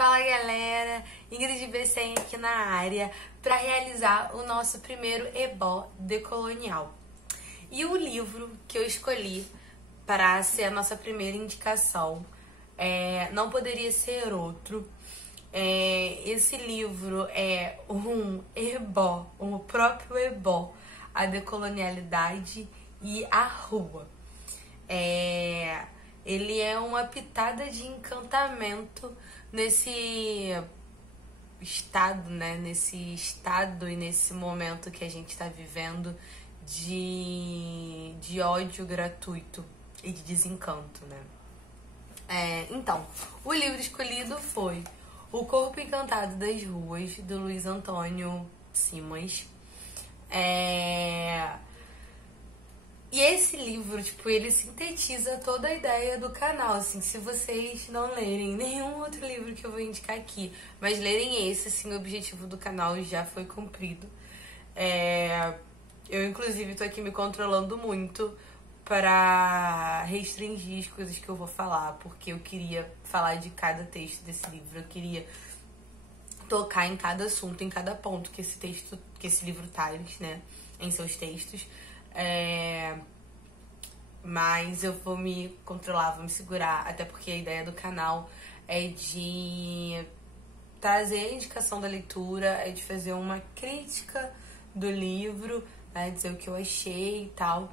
Fala galera, Ingrid Becen aqui na área para realizar o nosso primeiro ebó decolonial. E o livro que eu escolhi para ser a nossa primeira indicação não poderia ser outro. Esse livro é um ebó, o próprio ebó, a decolonialidade e a rua. Ele é uma pitada de encantamento nesse estado, né? Nesse estado e nesse momento que a gente está vivendo de ódio gratuito e de desencanto, né? Então, o livro escolhido foi O Corpo Encantado das Ruas, do Luiz Antônio Simas. E esse livro, ele sintetiza toda a ideia do canal, assim, se vocês não lerem nenhum outro livro que eu vou indicar aqui, mas lerem esse, assim, o objetivo do canal já foi cumprido. Eu, inclusive, tô aqui me controlando muito para restringir as coisas que eu vou falar, porque eu queria falar de cada texto desse livro, eu queria tocar em cada assunto, em cada ponto que esse livro traz, né, em seus textos. Mas eu vou me controlar, vou me segurar, até porque a ideia do canal é de trazer a indicação da leitura, é de fazer uma crítica do livro, né, dizer o que eu achei e tal,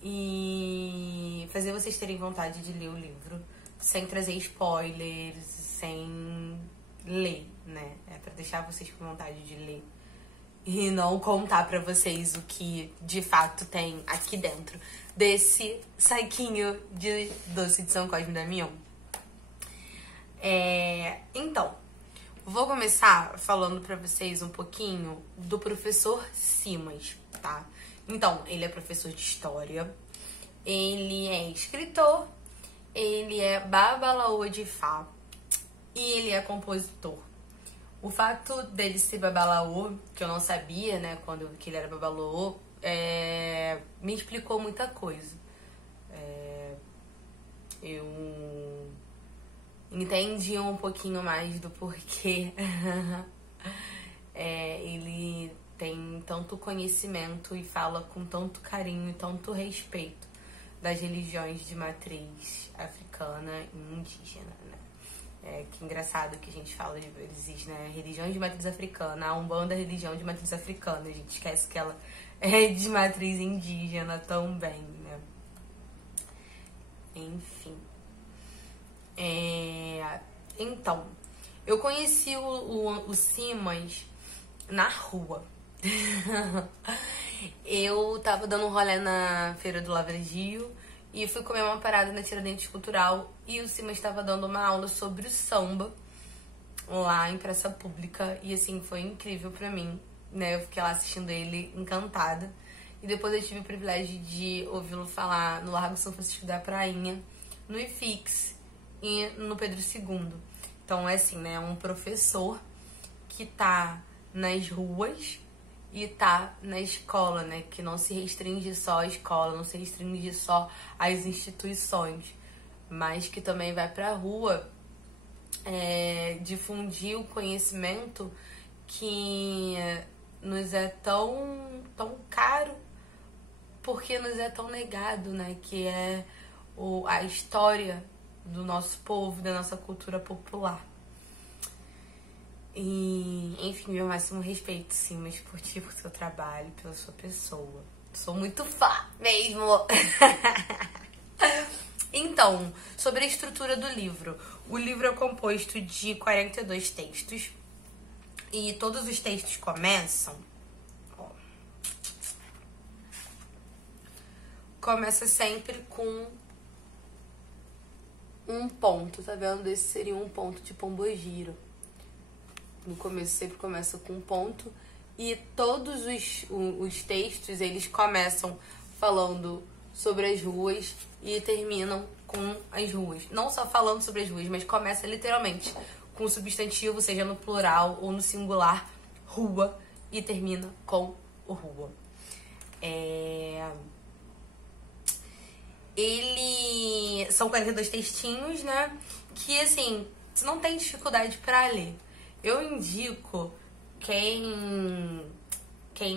e fazer vocês terem vontade de ler o livro sem trazer spoilers, sem ler, né, pra deixar vocês com vontade de ler e não contar pra vocês o que de fato tem aqui dentro desse saquinho de doce de São Cosme e Damião. Então, vou começar falando pra vocês um pouquinho do professor Simas, tá? Então, ele é professor de história, ele é escritor, ele é babalaô de Fá e ele é compositor. O fato dele ser babalaô, que eu não sabia, né, que ele era babalaô, me explicou muita coisa. Eu entendi um pouquinho mais do porquê ele tem tanto conhecimento e fala com tanto carinho e tanto respeito das religiões de matriz africana e indígena, né? Que engraçado que a gente fala, existe, né? Religião de matriz africana, a Umbanda é religião de matriz africana. A gente esquece que ela é de matriz indígena também, né? Enfim. Então, eu conheci o Simas na rua. Eu tava dando um rolê na Feira do Lavradio e fui comer uma parada na Tiradentes Cultural e o Simas estava dando uma aula sobre o samba lá em praça pública e assim, foi incrível pra mim, né? Eu fiquei lá assistindo ele encantada e depois eu tive o privilégio de ouvi-lo falar no Largo São Francisco da Prainha, no IFIX e no Pedro II. Então é assim, né? Um professor que tá nas ruas e tá na escola, né? Que não se restringe só à escola, não se restringe só às instituições, mas que também vai pra rua difundir o conhecimento que nos é tão caro porque nos é tão negado, né? Que é a história do nosso povo, da nossa cultura popular. E, enfim, meu máximo respeito, sim, mas por ti, por seu trabalho, pela sua pessoa. Sou muito fã mesmo. Então, sobre a estrutura do livro. O livro é composto de 42 textos. E todos os textos começam... Começa sempre com um ponto, tá vendo? Esse seria um ponto de Pombogira. No começo sempre começa com um ponto e todos os textos, eles começam falando sobre as ruas e terminam com as ruas. Não só falando sobre as ruas, mas começa literalmente com o substantivo, seja no plural ou no singular, rua, e termina com o rua. São 42 textinhos, né? Que, assim, se não tem dificuldade para ler, eu indico quem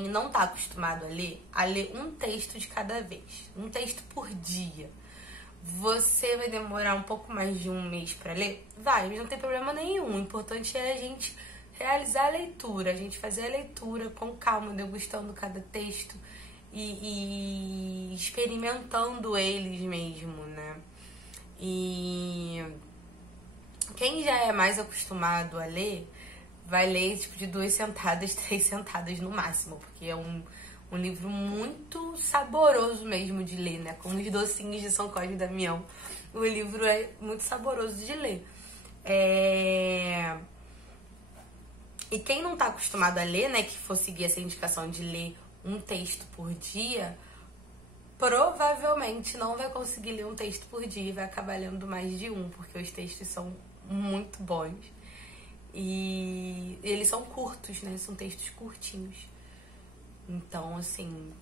não tá acostumado a ler um texto de cada vez, um texto por dia. Você vai demorar um pouco mais de um mês para ler? Vai, mas não tem problema nenhum. O importante é a gente realizar a leitura, a gente fazer a leitura com calma, degustando cada texto e experimentando eles mesmo, né? E quem já é mais acostumado a ler, vai ler tipo de 2 sentadas, 3 sentadas no máximo, porque é um livro muito saboroso mesmo de ler, né? Como os docinhos de São Cosme e Damião. O livro é muito saboroso de ler. E quem não tá acostumado a ler, né, que for seguir essa indicação de ler um texto por dia, provavelmente não vai conseguir ler um texto por dia e vai acabar lendo mais de um, porque os textos são muito bons. E eles são curtos, né? São textos curtinhos. Então, assim,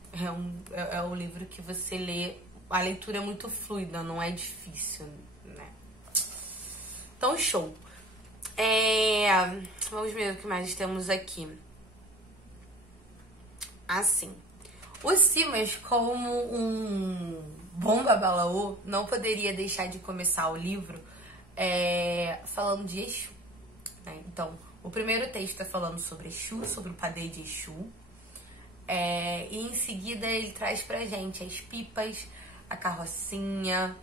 é um livro que você lê, a leitura é muito fluida, não é difícil, né? Então, show. Vamos ver o que mais temos aqui. Assim, o Simas, como um bom babalaô, não poderia deixar de começar o livro falando de Exu, né? Então, o primeiro texto é falando sobre Exu, sobre o padeiro de Exu. E em seguida ele traz pra gente as pipas, a carrocinha,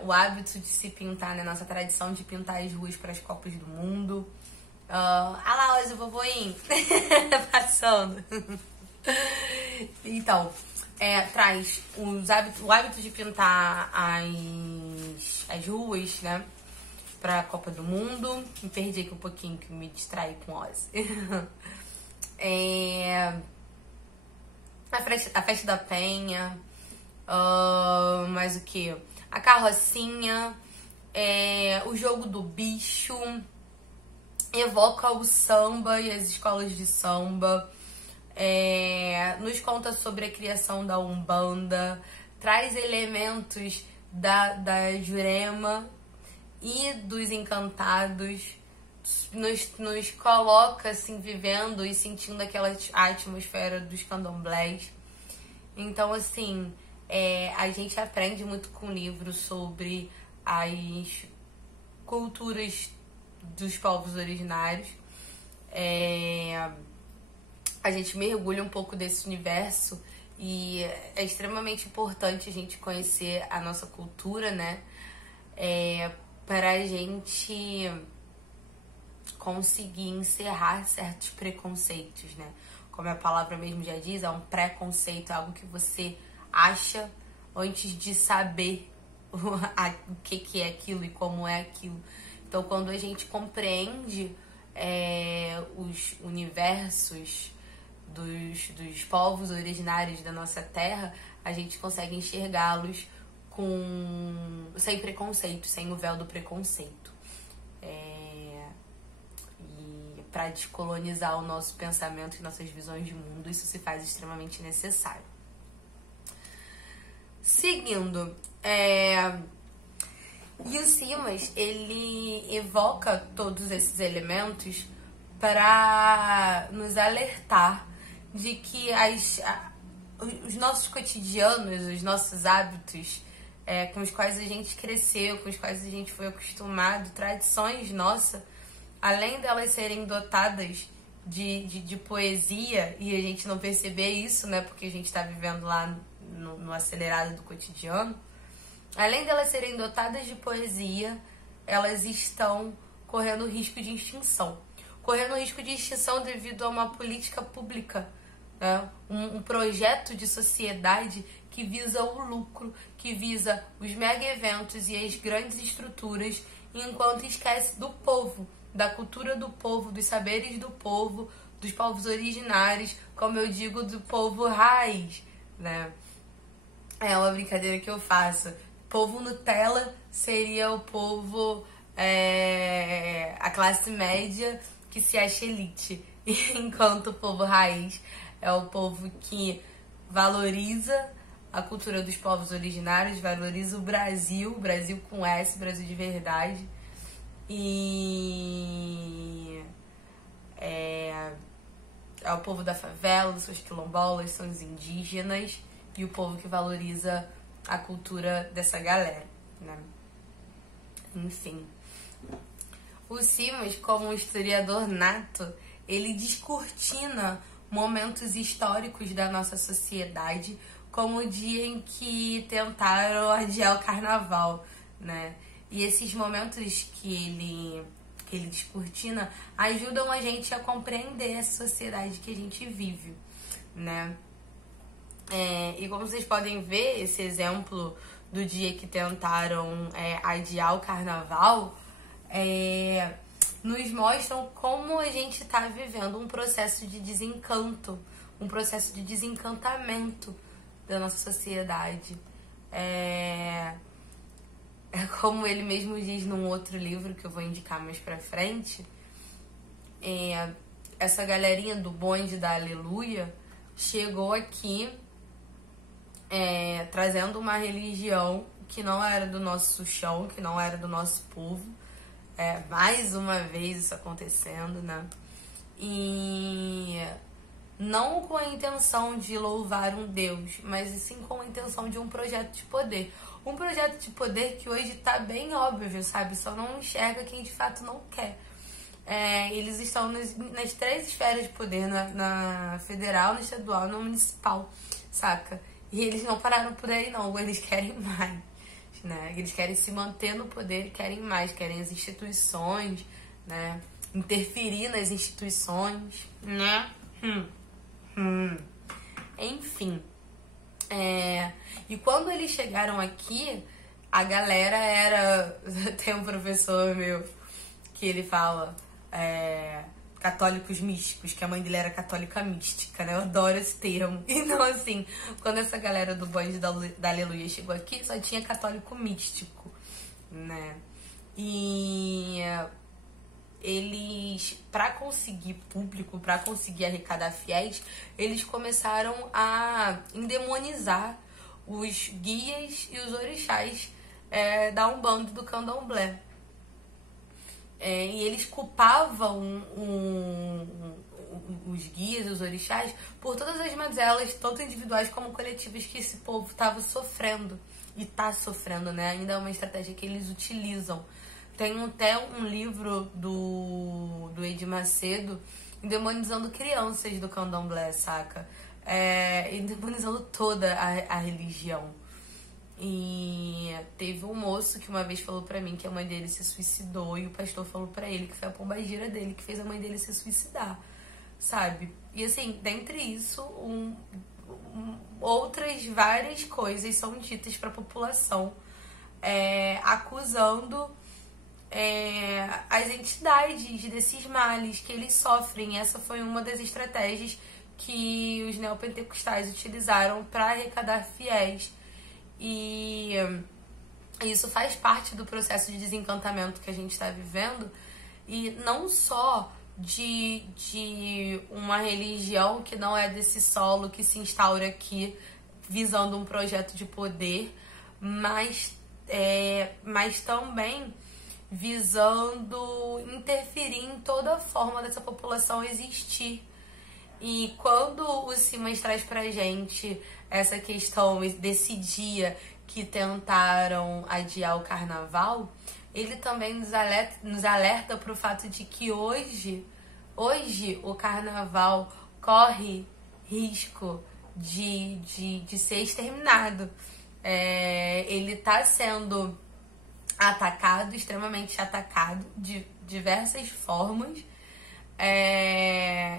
o hábito de se pintar, né? Nossa tradição de pintar as ruas para as Copas do Mundo. Lá, hoje o vovoinho passando. Então, traz o hábito de pintar as ruas, né? Pra Copa do Mundo. Me perdi aqui um pouquinho, que me distraí com Ozzy. A festa da Penha. Mais o que? A carrocinha. O jogo do bicho. Evoca o samba e as escolas de samba. Nos conta sobre a criação da Umbanda. Traz elementos da Jurema e dos encantados. Nos coloca assim, vivendo e sentindo aquela atmosfera dos candomblés. Então, assim, a gente aprende muito com o livro sobre as culturas dos povos originários. A gente mergulha um pouco desse universo e é extremamente importante a gente conhecer a nossa cultura, né? Para a gente conseguir encerrar certos preconceitos, né? Como a palavra mesmo já diz, é um preconceito, é algo que você acha antes de saber o que é aquilo e como é aquilo. Então, quando a gente compreende os universos dos povos originários da nossa terra, a gente consegue enxergá-los sem preconceito, sem o véu do preconceito. E para descolonizar o nosso pensamento e nossas visões de mundo, isso se faz extremamente necessário. Seguindo, e o Simas, ele evoca todos esses elementos para nos alertar de que os nossos cotidianos, os nossos hábitos, com os quais a gente cresceu, com os quais a gente foi acostumado, tradições nossas, além delas serem dotadas de poesia, e a gente não perceber isso, né, porque a gente está vivendo lá no acelerado do cotidiano, além delas serem dotadas de poesia, elas estão correndo risco de extinção. Correndo risco de extinção devido a uma política pública, né? Um projeto de sociedade que visa o lucro, que visa os mega eventos e as grandes estruturas, enquanto esquece do povo, da cultura do povo, dos saberes do povo, dos povos originários, como eu digo, do povo raiz, né? É uma brincadeira que eu faço. Povo Nutella seria o povo, a classe média que se acha elite, enquanto o povo raiz é o povo que valoriza a cultura dos povos originários, valoriza o Brasil com S, Brasil de verdade, E é o povo da favela, são os quilombolas, são os indígenas e o povo que valoriza a cultura dessa galera, né? Enfim. O Simas, como um historiador nato, ele descortina momentos históricos da nossa sociedade, como o dia em que tentaram adiar o carnaval, né? E esses momentos que ele descortina ajudam a gente a compreender essa sociedade que a gente vive, né? E como vocês podem ver, esse exemplo do dia que tentaram adiar o carnaval nos mostram como a gente está vivendo um processo de desencanto, um processo de desencantamento da nossa sociedade. Como ele mesmo diz num outro livro que eu vou indicar mais pra frente, essa galerinha do bonde da Aleluia chegou aqui trazendo uma religião que não era do nosso chão, que não era do nosso povo. Mais uma vez isso acontecendo, né? E não com a intenção de louvar um Deus, mas sim com a intenção de um projeto de poder. Um projeto de poder que hoje tá bem óbvio, sabe? Só não enxerga quem de fato não quer. Eles estão nas 3 esferas de poder, na federal, na estadual e na municipal, saca? E eles não pararam por aí não, eles querem mais, né? Eles querem se manter no poder, querem mais, querem as instituições, né? Interferir nas instituições, né? Enfim. E quando eles chegaram aqui, a galera era... Tem um professor meu que ele fala católicos místicos, que a mãe dele era católica mística, né? Eu adoro esse termo. Então, assim, quando essa galera do bonde da Aleluia chegou aqui, só tinha católico místico, né? E eles, para conseguir público, para conseguir arrecadar fiéis, eles começaram a endemonizar os guias e os orixás da Umbanda, do Candomblé. E eles culpavam os guias e os orixás por todas as mazelas, tanto individuais como coletivas, que esse povo estava sofrendo e está sofrendo, né? Ainda é uma estratégia que eles utilizam. Tem até um livro do Edir Macedo demonizando crianças do Candomblé, saca? E demonizando toda a religião. E teve um moço que uma vez falou pra mim que a mãe dele se suicidou e o pastor falou pra ele que foi a pombagira dele que fez a mãe dele se suicidar, sabe? E assim, dentre isso, outras várias coisas são ditas pra população, acusando as entidades desses males que eles sofrem. Essa foi uma das estratégias que os neopentecostais utilizaram para arrecadar fiéis. E isso faz parte do processo de desencantamento que a gente está vivendo, e não só de uma religião que não é desse solo, que se instaura aqui visando um projeto de poder, mas também visando interferir em toda forma dessa população existir. E quando o Simas traz pra gente essa questão desse dia que tentaram adiar o carnaval, ele também nos alerta pro fato de que hoje o carnaval corre risco de ser exterminado. Ele tá sendo atacado, extremamente atacado, de diversas formas.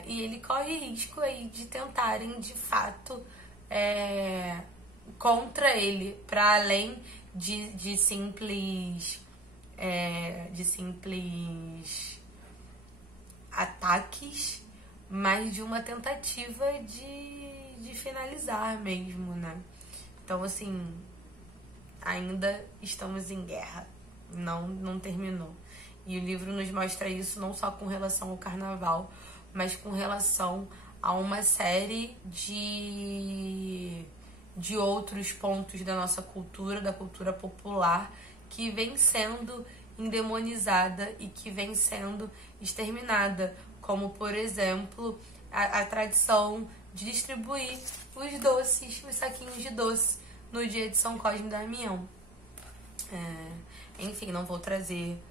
E ele corre risco aí de tentarem, de fato, contra ele, para além de simples ataques, mas de uma tentativa de finalizar mesmo, né? Então, assim, ainda estamos em guerra, não terminou. E o livro nos mostra isso não só com relação ao carnaval, mas com relação a uma série de outros pontos da nossa cultura, da cultura popular, que vem sendo endemonizada e que vem sendo exterminada, como, por exemplo, a tradição de distribuir os doces, os saquinhos de doce no dia de São Cosme e Damião. Enfim, não vou trazer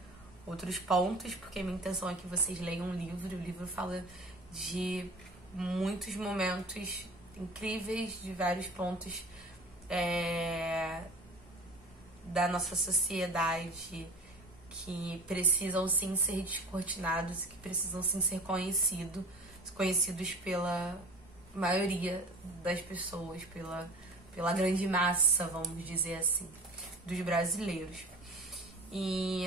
outros pontos, porque minha intenção é que vocês leiam um livro. O livro fala de muitos momentos incríveis, de vários pontos da nossa sociedade que precisam sim ser descortinados, que precisam sim ser conhecidos pela maioria das pessoas, pela grande massa, vamos dizer assim, dos brasileiros. E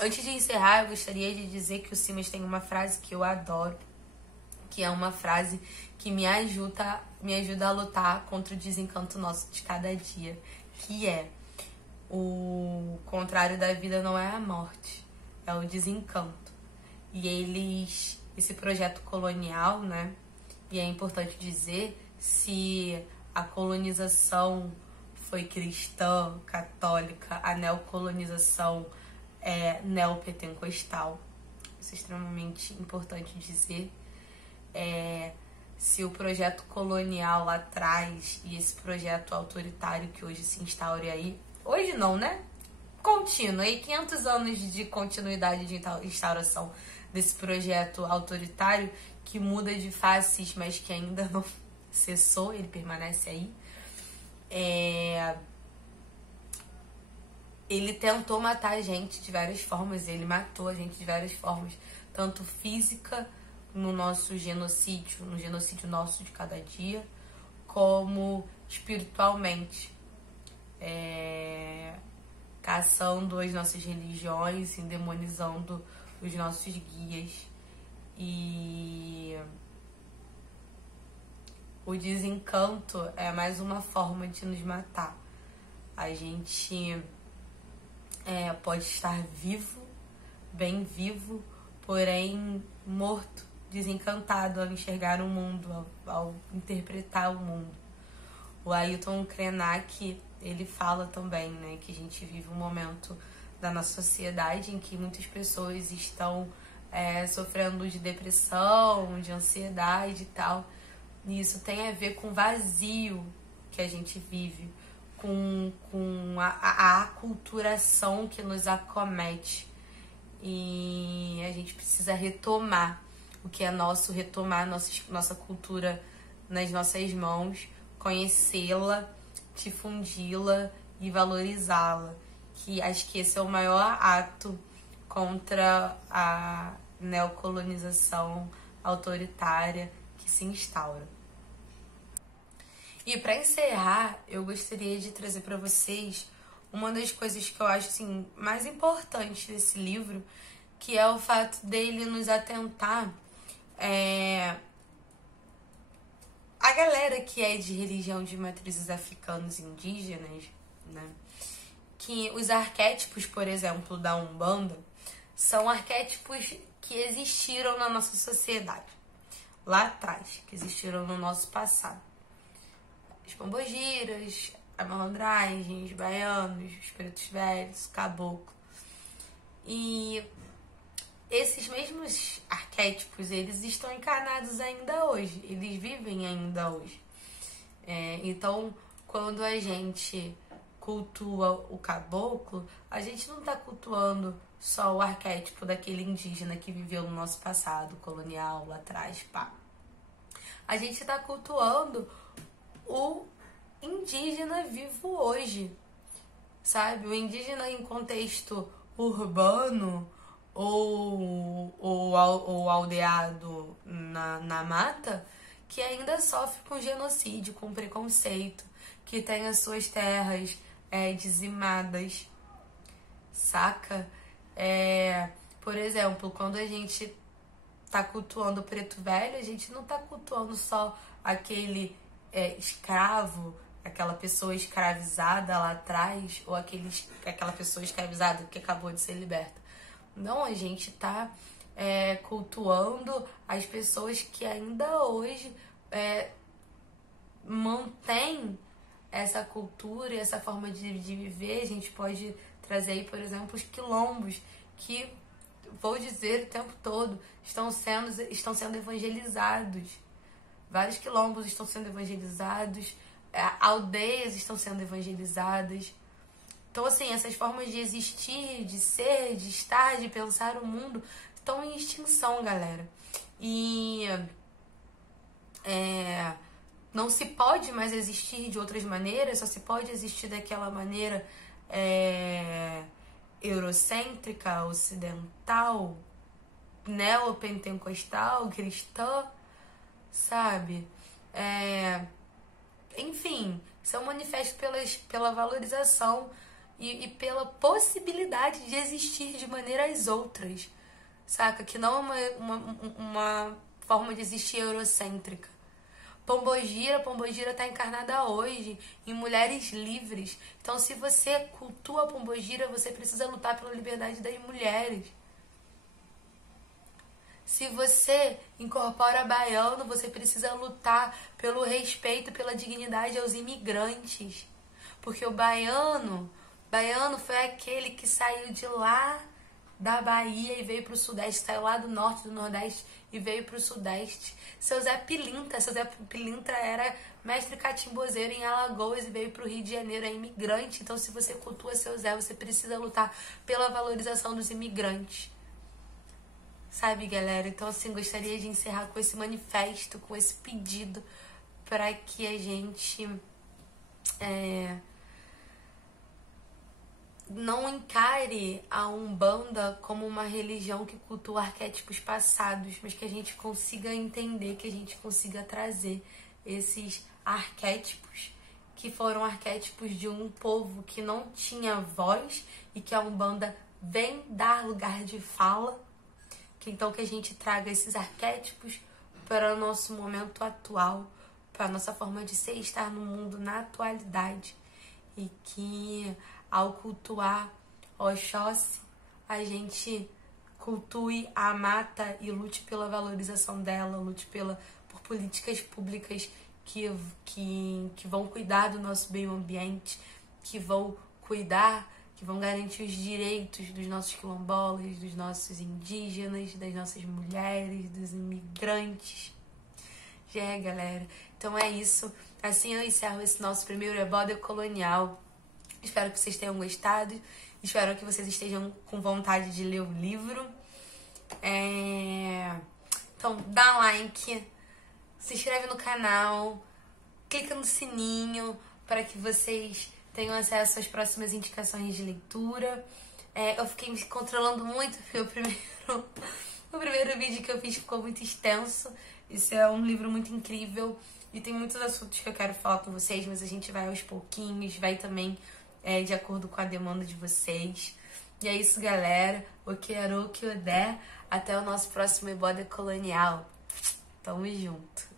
antes de encerrar, eu gostaria de dizer que o Simas tem uma frase que eu adoro, que é uma frase que me ajuda a lutar contra o desencanto nosso de cada dia, que é: o contrário da vida não é a morte, é o desencanto. E esse projeto colonial, né? E é importante dizer, se a colonização foi cristã, católica, a neocolonização é neopentecostal. Isso é extremamente importante dizer. Se o projeto colonial lá atrás e esse projeto autoritário que hoje se instaura aí, hoje não, né? Contínuo, aí 500 anos de continuidade de instauração desse projeto autoritário que muda de faces, mas que ainda não cessou, ele permanece aí. Ele tentou matar a gente de várias formas, ele matou a gente de várias formas, tanto física, no nosso genocídio, no genocídio nosso de cada dia, como espiritualmente, caçando as nossas religiões, endemonizando os nossos guias. E o desencanto é mais uma forma de nos matar. A gente pode estar vivo, bem vivo, porém morto, desencantado ao enxergar o mundo, ao interpretar o mundo. O Ailton Krenak, ele fala também, né, que a gente vive um momento da nossa sociedade em que muitas pessoas estão sofrendo de depressão, de ansiedade e tal. E isso tem a ver com o vazio que a gente vive, com a aculturação que nos acomete. E a gente precisa retomar o que é nosso, retomar nossa cultura nas nossas mãos, conhecê-la, difundi-la e valorizá-la. Que acho que esse é o maior ato contra a neocolonização autoritária que se instaura. E para encerrar, eu gostaria de trazer para vocês uma das coisas que eu acho assim, mais importantes desse livro, que é o fato dele nos atentar a galera que é de religião de matrizes africanos e indígenas, né? Que os arquétipos, por exemplo, da Umbanda, são arquétipos que existiram na nossa sociedade, lá atrás, que existiram no nosso passado. Os pombogiras, a malandragem, os baianos, os pretos velhos, o caboclo. E esses mesmos arquétipos, eles estão encarnados ainda hoje, eles vivem ainda hoje. Então, quando a gente cultua o caboclo, a gente não está cultuando só o arquétipo daquele indígena que viveu no nosso passado colonial, lá atrás, pá. A gente está cultuando o indígena vivo hoje, sabe? O indígena em contexto urbano ou aldeado na mata, que ainda sofre com genocídio, com preconceito, que tem as suas terras dizimadas, saca? Por exemplo, quando a gente tá cultuando o preto velho, a gente não tá cultuando só aquele escravo, aquela pessoa escravizada lá atrás, ou aquela pessoa escravizada que acabou de ser liberta. Não, a gente tá cultuando as pessoas que ainda hoje mantêm essa cultura e essa forma de viver. A gente pode trazer aí, por exemplo, os quilombos, que, vou dizer o tempo todo, estão sendo evangelizados. Vários quilombos estão sendo evangelizados, aldeias estão sendo evangelizadas. Então, assim, essas formas de existir, de ser, de estar, de pensar o mundo estão em extinção, galera. E não se pode mais existir de outras maneiras, só se pode existir daquela maneira eurocêntrica, ocidental, neopentecostal, cristã, sabe? Enfim, isso é um manifesto pela valorização e pela possibilidade de existir de maneiras outras, saca? Que não é uma forma de existir eurocêntrica. Pombogira está encarnada hoje em mulheres livres. Então, se você cultua a Pombogira, você precisa lutar pela liberdade das mulheres. Se você incorpora baiano, você precisa lutar pelo respeito, pela dignidade aos imigrantes. Porque o baiano foi aquele que saiu de lá da Bahia e veio para o Sudeste, saiu lá do Norte, do Nordeste e veio para o Sudeste. Seu Zé Pilintra era mestre catimbozeiro em Alagoas e veio para o Rio de Janeiro, é imigrante. Então, se você cultua seu Zé, você precisa lutar pela valorização dos imigrantes. Sabe, galera? Então, assim, gostaria de encerrar com esse manifesto, com esse pedido para que a gente não encare a Umbanda como uma religião que cultua arquétipos passados, mas que a gente consiga entender, que a gente consiga trazer esses arquétipos que foram arquétipos de um povo que não tinha voz e que a Umbanda vem dar lugar de fala. Então, que a gente traga esses arquétipos para o nosso momento atual, para a nossa forma de ser e estar no mundo na atualidade. E que, ao cultuar Oxóssi, a gente cultue a mata e lute pela valorização dela, lute por políticas públicas que vão cuidar do nosso meio ambiente, que vão garantir os direitos dos nossos quilombolas, dos nossos indígenas, das nossas mulheres, dos imigrantes. Galera. Então é isso. Assim eu encerro esse nosso primeiro Ebó Decolonial. Espero que vocês tenham gostado. Espero que vocês estejam com vontade de ler o livro. Então dá like, se inscreve no canal, clica no sininho para que vocês tenham acesso às próximas indicações de leitura. Eu fiquei me controlando muito, porque o primeiro vídeo que eu fiz ficou muito extenso. Isso é um livro muito incrível e tem muitos assuntos que eu quero falar com vocês, mas a gente vai aos pouquinhos, vai também de acordo com a demanda de vocês. E é isso, galera. O que era o que eu der. Até o nosso próximo Ebó Decolonial. Tamo junto.